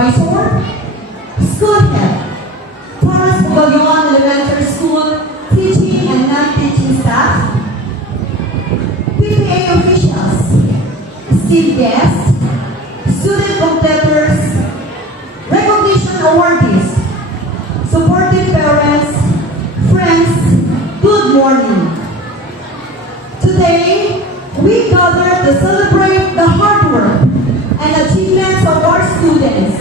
Supervisor, School Head, Torres Bugalyon Elementary School teaching and non-teaching staff, PTA officials, esteemed guests, student completers, recognition awardees, supportive parents, friends, good morning. Today, we gather to celebrate the hard work and achievements of our students.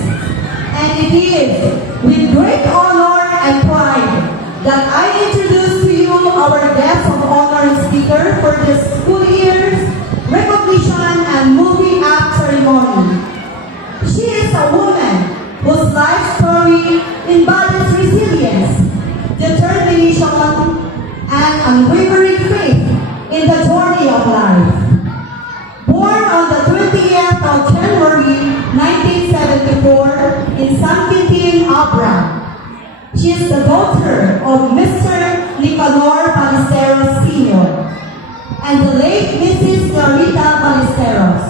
And it is with great honor and pride that I introduce to you our guest of honor and speaker for this school year's recognition and moving up ceremony. She is a woman whose life story embodies resilience, determination, and unwavering faith in the journey of life. Born on the 20th of January 1974 in San Quintin, Abra, she is the daughter of Mr. Nicanor Ballesteros Sr. and the late Mrs. Clarita Ballesteros,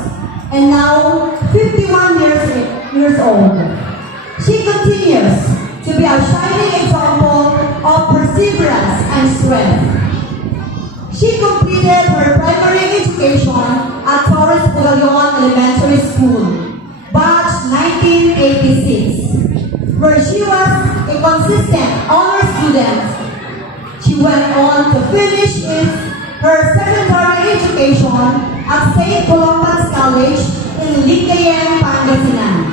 and now 51 years old. She continues to be a shining example of perseverance and strength. She completed her primary education at Torres Bugalyon Elementary School, batch 1986, where she was a consistent honor student. She went on to finish her secondary education at St. Columba's College in Lingayen, Pangasinan.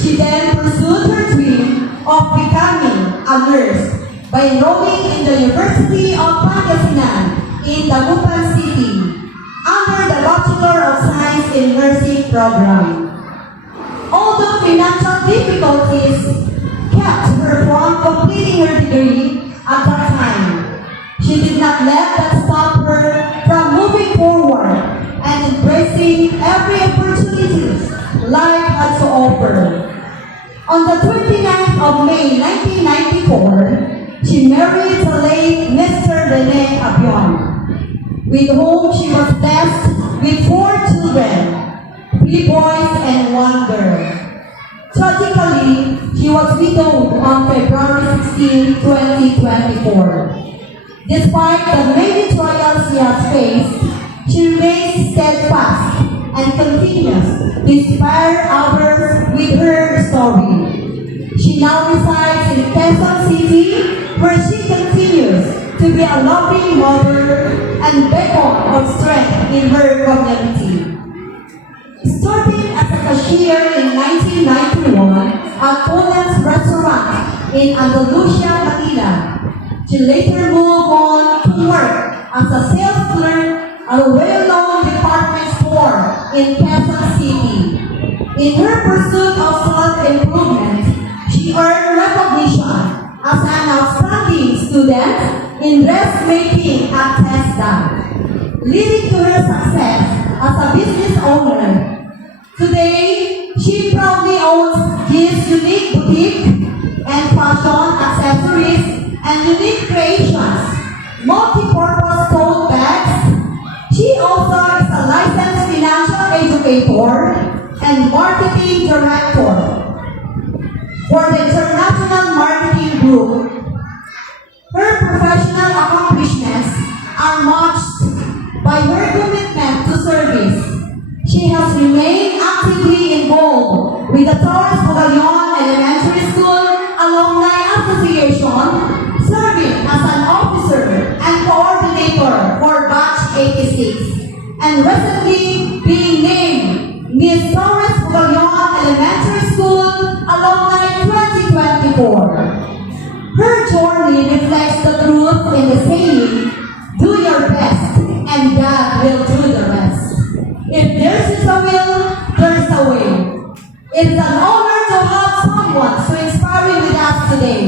She then pursued her dream of becoming a nurse by enrolling in the University of Pangasinan in Dagupan City under the Bachelor of Science in Nursing program. Although financial difficulties kept her from completing her degree at that time, she did not let that stop her from moving forward and embracing every opportunity life had to offer. On the 29th of May 1994, she married the late Mr. Rene Abion, with whom she was blessed with 4 children, 3 boys and 1 girl. Tragically, she was widowed on February 16, 2024. Despite the many trials she has faced, she remains steadfast and continues to inspire others with her story. She now resides in Quezon City, where she continues to be a loving mother and beacon of strength in her community. Starting as a cashier in 1991 at Poland's restaurant in Andalusia, Manila, she later moved on to work as a sales clerk at a well-known department store in Quezon City. In her pursuit of self-improvement, she earned recognition as an outstanding student in dressmaking at TESDA, leading to her success as a business owner. Today, she proudly owns his unique boutique and fashion accessories and unique creations, multi-purpose tote bags. She also is a licensed financial educator and marketing director for the International Marketing Group. Her professional accomplishments are matched by her commitment to service. She has remained actively involved with the Torres Bugalyon Elementary School Alumni Association, serving as an officer and coordinator for Batch 86, and recently being named Miss Torres Bugalyon Elementary School Alumni 2024. Her journey reflects the truth in the saying, "Do your best, and God will do the rest." If there is a will, there is a way. It is an honor to have someone so inspiring with us today.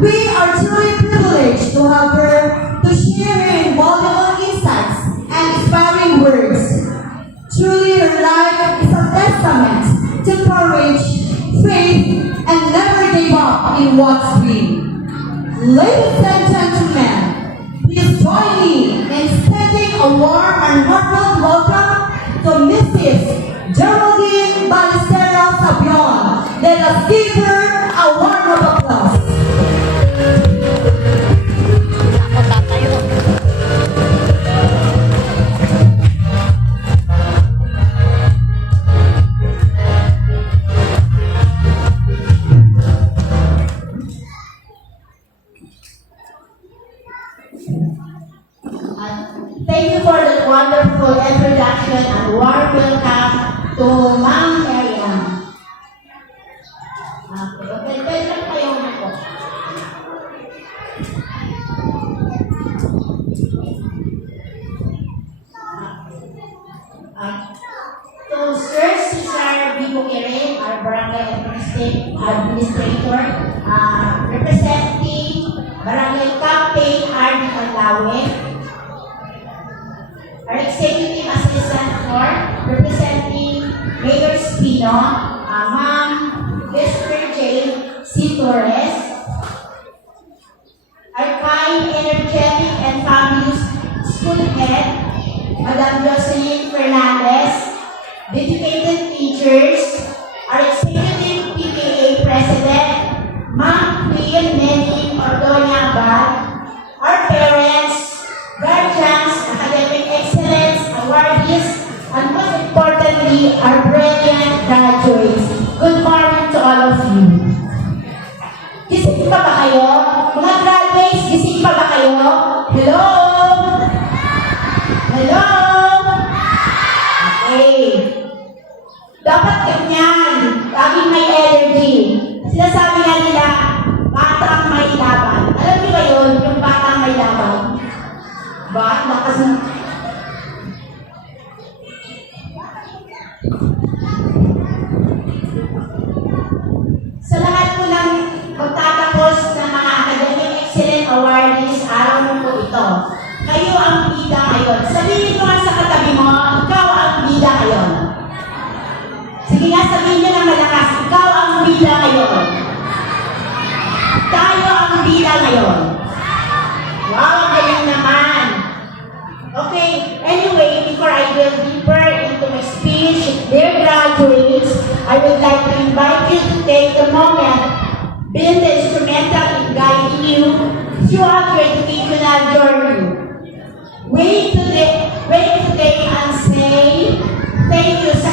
We are truly privileged to have her to share her invaluable insights and inspiring words. Truly, her life is a testament to courage, faith, and never give up in one's dream. Ladies and gentlemen, please join me in extending a warm and heartfelt welcome to Mrs. Geraldine Ballesteros Abion. Let us give her a warm of applause. Ako tatayo. Thank you for the wonderful introduction and warm welcome to Ma'am Miriam. Okay, welcome kayo na po. To Sir Cesar B. Bukere, our barangay administrator, representing Barangay Campaign Army Aglawe, our executive assistant for representing Mayor Spino, Ma'am Esther J. C. Torres, our kind, energetic, and fabulous school head, Madam Jocelyn Fernandez, dedicated teachers, our executive PTA president, Ma'am Cleo Nenny Ordoña Abad, our parents, guardians, academic excellence, awardees, and most importantly, our brilliant graduates. Good morning to all of you. Gising pa ba kayo? Mga graduates, gising pa ba kayo? Hello? Hello? Okay. Dapat ganyan. Laging may energy. Sinasabi nga nila, batang may laban. Alam niyo ba yun, yung batang may laban? Ba? Lakas na. Sa lahat po ng magtatapos ng mga academic excellent awardees, araw mo po ito. Kayo ang bida ngayon. Sabihin mo nga sa katabi mo, ikaw ang bida ngayon. Sige nga, sabihin nyo ng malakas, ikaw ang bida ngayon. Tayo ang bida ngayon. Wow, ang galing naman. Okay, anyway, before I go deeper into my speech, dear graduates, I would like to invite you to take a moment, being the instrumental in guiding you throughout your educational journey. Wait today and say thank you sa